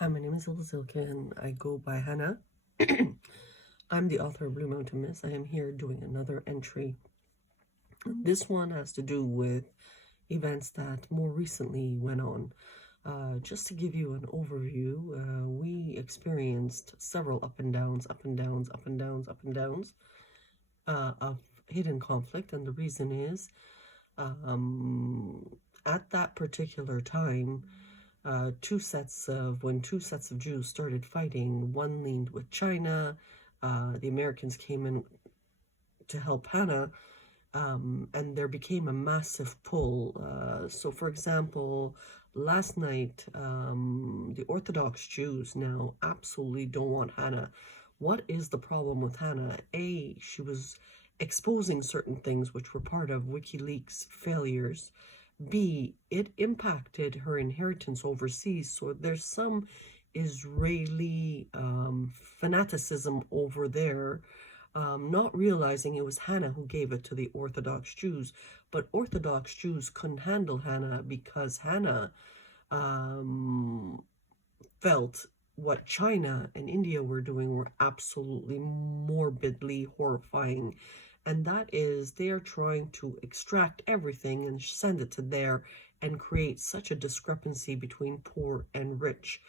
Hi, my name is Zilka and I go by Hanna. I'm the author of Blue Mountain Mist. I am here doing another entry. This one has to do with events that more recently went on. Just to give you an overview, we experienced several up and downs, up and downs, up and downs, up and downs of hidden conflict. And the reason is at that particular time, when two sets of Jews started fighting, one leaned with China. The Americans came in to help Hanna, and there became a massive pull. So, for example, last night, the Orthodox Jews now absolutely don't want Hanna. What is the problem with Hanna? A, she was exposing certain things which were part of WikiLeaks failures. B, it impacted her inheritance overseas. So there's some Israeli fanaticism over there, not realizing it was Hanna who gave it to the Orthodox Jews. But Orthodox Jews couldn't handle Hanna because Hanna felt what China and India were doing were absolutely morbidly horrifying. And that is, they are trying to extract everything and send it to there and create such a discrepancy between poor and rich.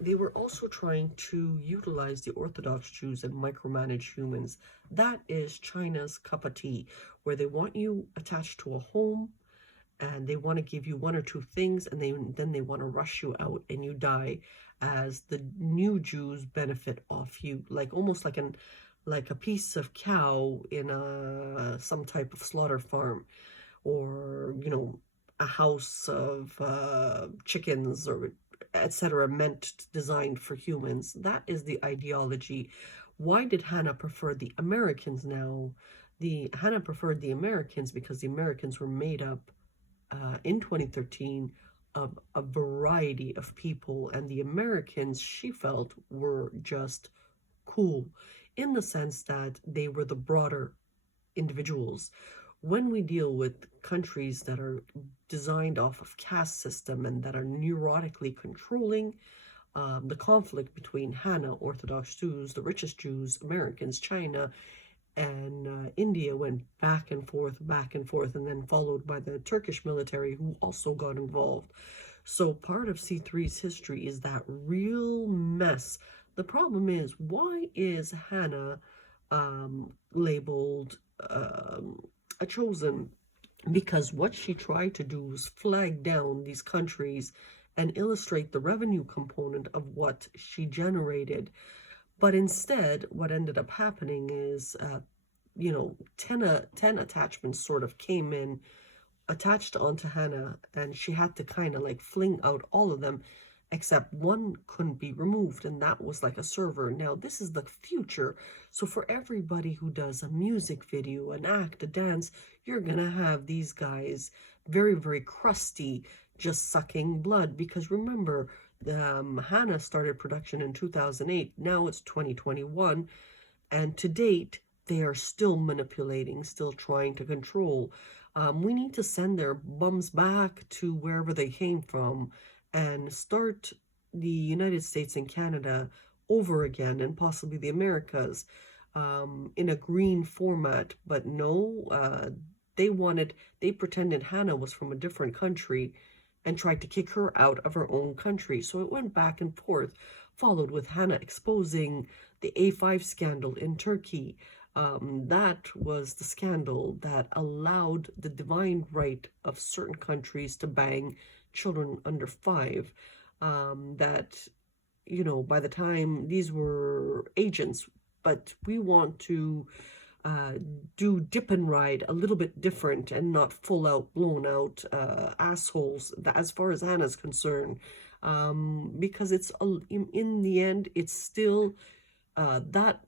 They were also trying to utilize the Orthodox Jews and micromanage humans. That is China's cup of tea, where they want you attached to a home and they want to give you one or two things, and then they want to rush you out and you die as the new Jews benefit off you, like almost like a piece of cow in some type of slaughter farm, or a house of chickens, or etc., designed for humans. That is the ideology. Why did Hanna prefer the Americans now? Hanna preferred the Americans because the Americans were made up in 2013 of a variety of people, and the Americans, she felt, were just cool in the sense that they were the broader individuals. When we deal with countries that are designed off of caste system and that are neurotically controlling, the conflict between Hanna, Orthodox Jews, the richest Jews, Americans, China, and India went back and forth, and then followed by the Turkish military, who also got involved. So part of C3's history is that real mess. The problem is, why is Hanna labeled a chosen? Because what she tried to do was flag down these countries and illustrate the revenue component of what she generated. But instead, what ended up happening is, 10 attachments sort of came in, attached onto Hanna, and she had to kind of like fling out all of them, except one couldn't be removed, and that was like a server. Now, this is the future. So for everybody who does a music video, an act, a dance, you're gonna have these guys very, very crusty, just sucking blood. Because remember, Hanna started production in 2008. Now it's 2021, and to date, they are still manipulating, still trying to control. We need to send their bums back to wherever they came from and start the United States and Canada over again, and possibly the Americas, in a green format. But no, they pretended Hanna was from a different country and tried to kick her out of her own country. So it went back and forth, followed with Hanna exposing the A5 scandal in Turkey. That was the scandal that allowed the divine right of certain countries to bang children under 5. That, by the time these were agents, but we want to do dip and ride a little bit different and not full out, blown out assholes, as far as Hanna's concerned. Because it's, in the end, it's still that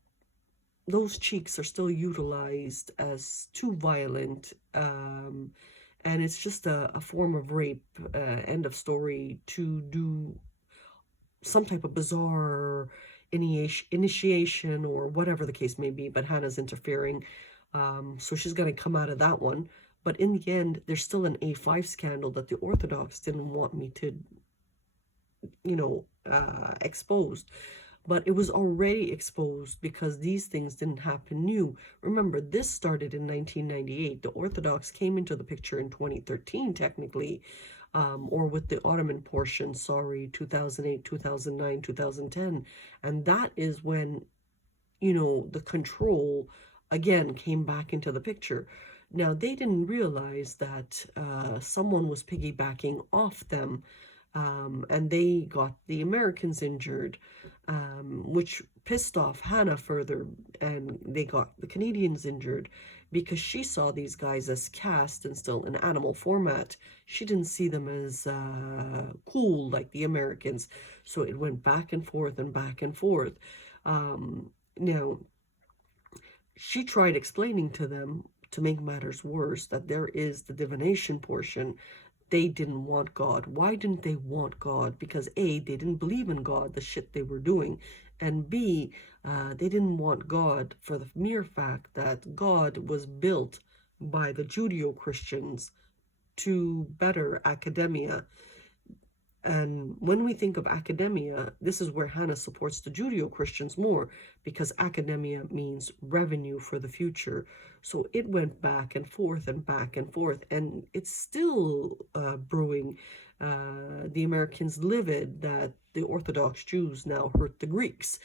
those cheeks are still utilized as too violent, and it's just a form of rape, end of story, to do some type of bizarre initiation or whatever the case may be. But Hanna's interfering, so she's going to come out of that one. But in the end, there's still an A5 scandal that the Orthodox didn't want me to exposed. But it was already exposed because these things didn't happen new. Remember, this started in 1998. The Orthodox came into the picture in 2013, technically, or with the Ottoman portion, sorry, 2008, 2009, 2010. And that is when, the control again came back into the picture. Now, they didn't realize that someone was piggybacking off them, and they got the Americans injured, which pissed off Hanna further, and they got the Canadians injured because she saw these guys as cast and still in animal format. She didn't see them as cool like the Americans. So it went back and forth and back and forth. Now, she tried explaining to them, to make matters worse, that there is the divination portion. They didn't want God. Why didn't they want God? Because A, they didn't believe in God, the shit they were doing, and B, they didn't want God for the mere fact that God was built by the Judeo-Christians to better academia. And when we think of academia, this is where Hanna supports the Judeo-Christians more, because academia means revenue for the future. So it went back and forth and back and forth, and it's still brewing. The Americans livid that the Orthodox Jews now hurt the Greeks,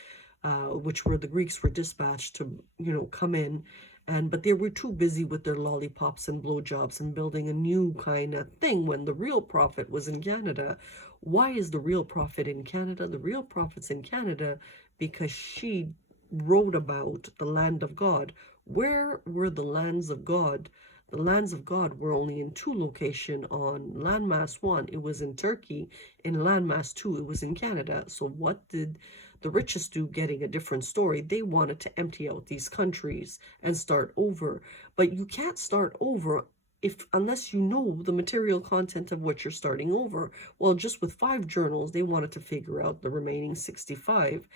which were the Greeks were dispatched to, come in. But they were too busy with their lollipops and blowjobs and building a new kind of thing when the real profit was in Canada. Why is the real profit in Canada? The real profit's in Canada because she wrote about the land of God. Where were the lands of God? The lands of God were only in two locations. On landmass 1, it was in Turkey. In landmass 2, it was in Canada. So what did the richest do, getting a different story? They wanted to empty out these countries and start over. But you can't start over unless you know the material content of what you're starting over. Well, just with 5 journals, they wanted to figure out the remaining 65.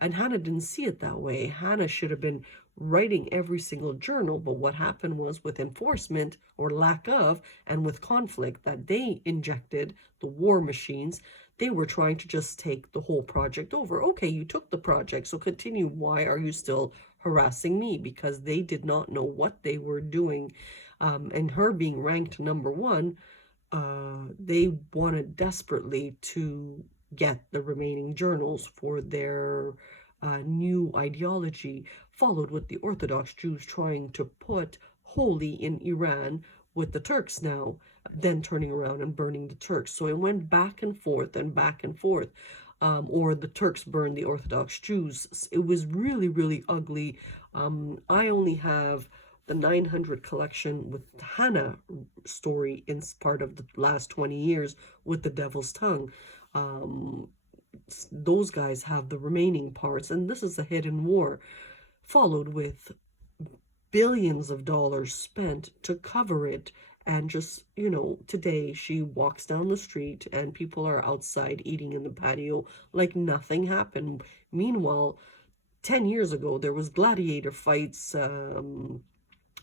And Hanna didn't see it that way. Hanna should have been writing every single journal, but what happened was, with enforcement or lack of, and with conflict that they injected, the war machines, they were trying to just take the whole project over. Okay, you took the project, so continue. Why are you still harassing me? Because they did not know what they were doing. And her being ranked number 1, they wanted desperately to get the remaining journals for their new ideology, followed with the Orthodox Jews trying to put holy in Iran with the Turks now, then turning around and burning the Turks. So it went back and forth and back and forth. Or the Turks burned the Orthodox Jews. It was really, really ugly. I only have the 900 collection with the Hanna story in part of the last 20 years with the Devil's Tongue. Those guys have the remaining parts, and this is a hidden war, followed with billions of dollars spent to cover it. And just, today she walks down the street and people are outside eating in the patio like nothing happened. Meanwhile, 10 years ago, there was gladiator fights on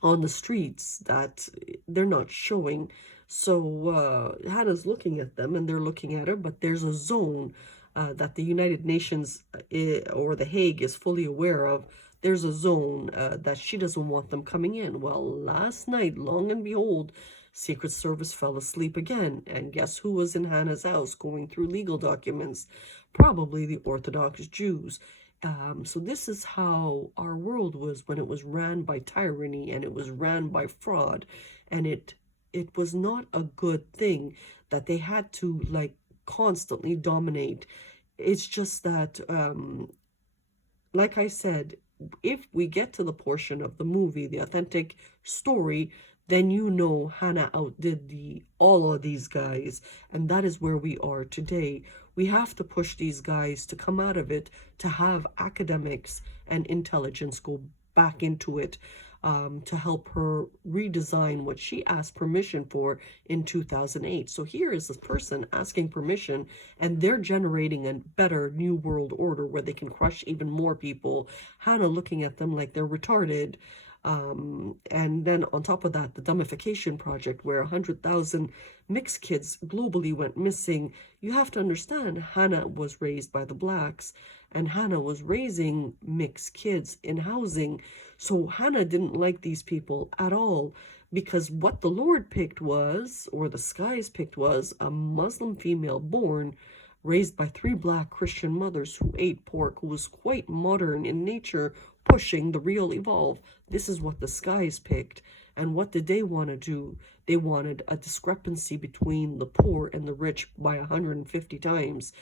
the streets that they're not showing. So Hannah's looking at them and they're looking at her, but there's a zone that the United Nations or the Hague is fully aware of. There's a zone that she doesn't want them coming in. Well, last night, long and behold, Secret Service fell asleep again. And guess who was in Hannah's house going through legal documents? Probably the Orthodox Jews. So this is how our world was when it was ran by tyranny and it was ran by fraud. And it was not a good thing that they had to constantly dominate. It's just that, like I said, if we get to the portion of the movie, the authentic story, then Hanna outdid all of these guys, and that is where we are today. We have to push these guys to come out of it, to have academics and intelligence go back into it, to help her redesign what she asked permission for in 2008. So here is this person asking permission, and they're generating a better new world order where they can crush even more people. Hanna looking at them like they're retarded. And then on top of that, the dummification project, where 100,000 mixed kids globally went missing. You have to understand, Hanna was raised by the blacks, and Hanna was raising mixed kids in housing. So Hanna didn't like these people at all, because what the Lord picked was, or the skies picked was, a Muslim female born, raised by 3 black Christian mothers who ate pork, who was quite modern in nature, pushing the real evolve. This is what the skies picked. And what did they want to do? They wanted a discrepancy between the poor and the rich by 150 times.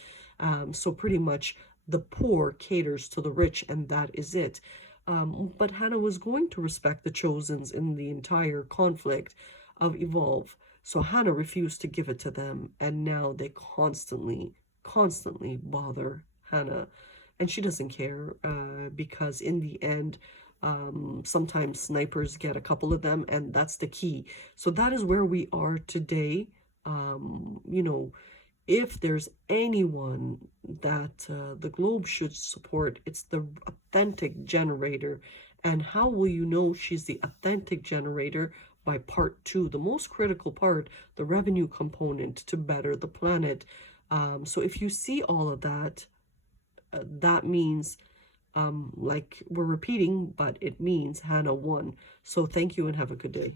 So pretty much the poor caters to the rich, and that is it. But Hanna was going to respect the chosens in the entire conflict of evolve. So Hanna refused to give it to them, and now they constantly bother Hanna, and she doesn't care, because in the end, sometimes snipers get a couple of them, and that's the key. So that is where we are today. You know, if there's anyone that the globe should support, it's the authentic generator. And how will you know she's the authentic generator? By part 2, the most critical part, the revenue component to better the planet. So if you see all of that, that means, like we're repeating, but it means Hanna won. So thank you and have a good day.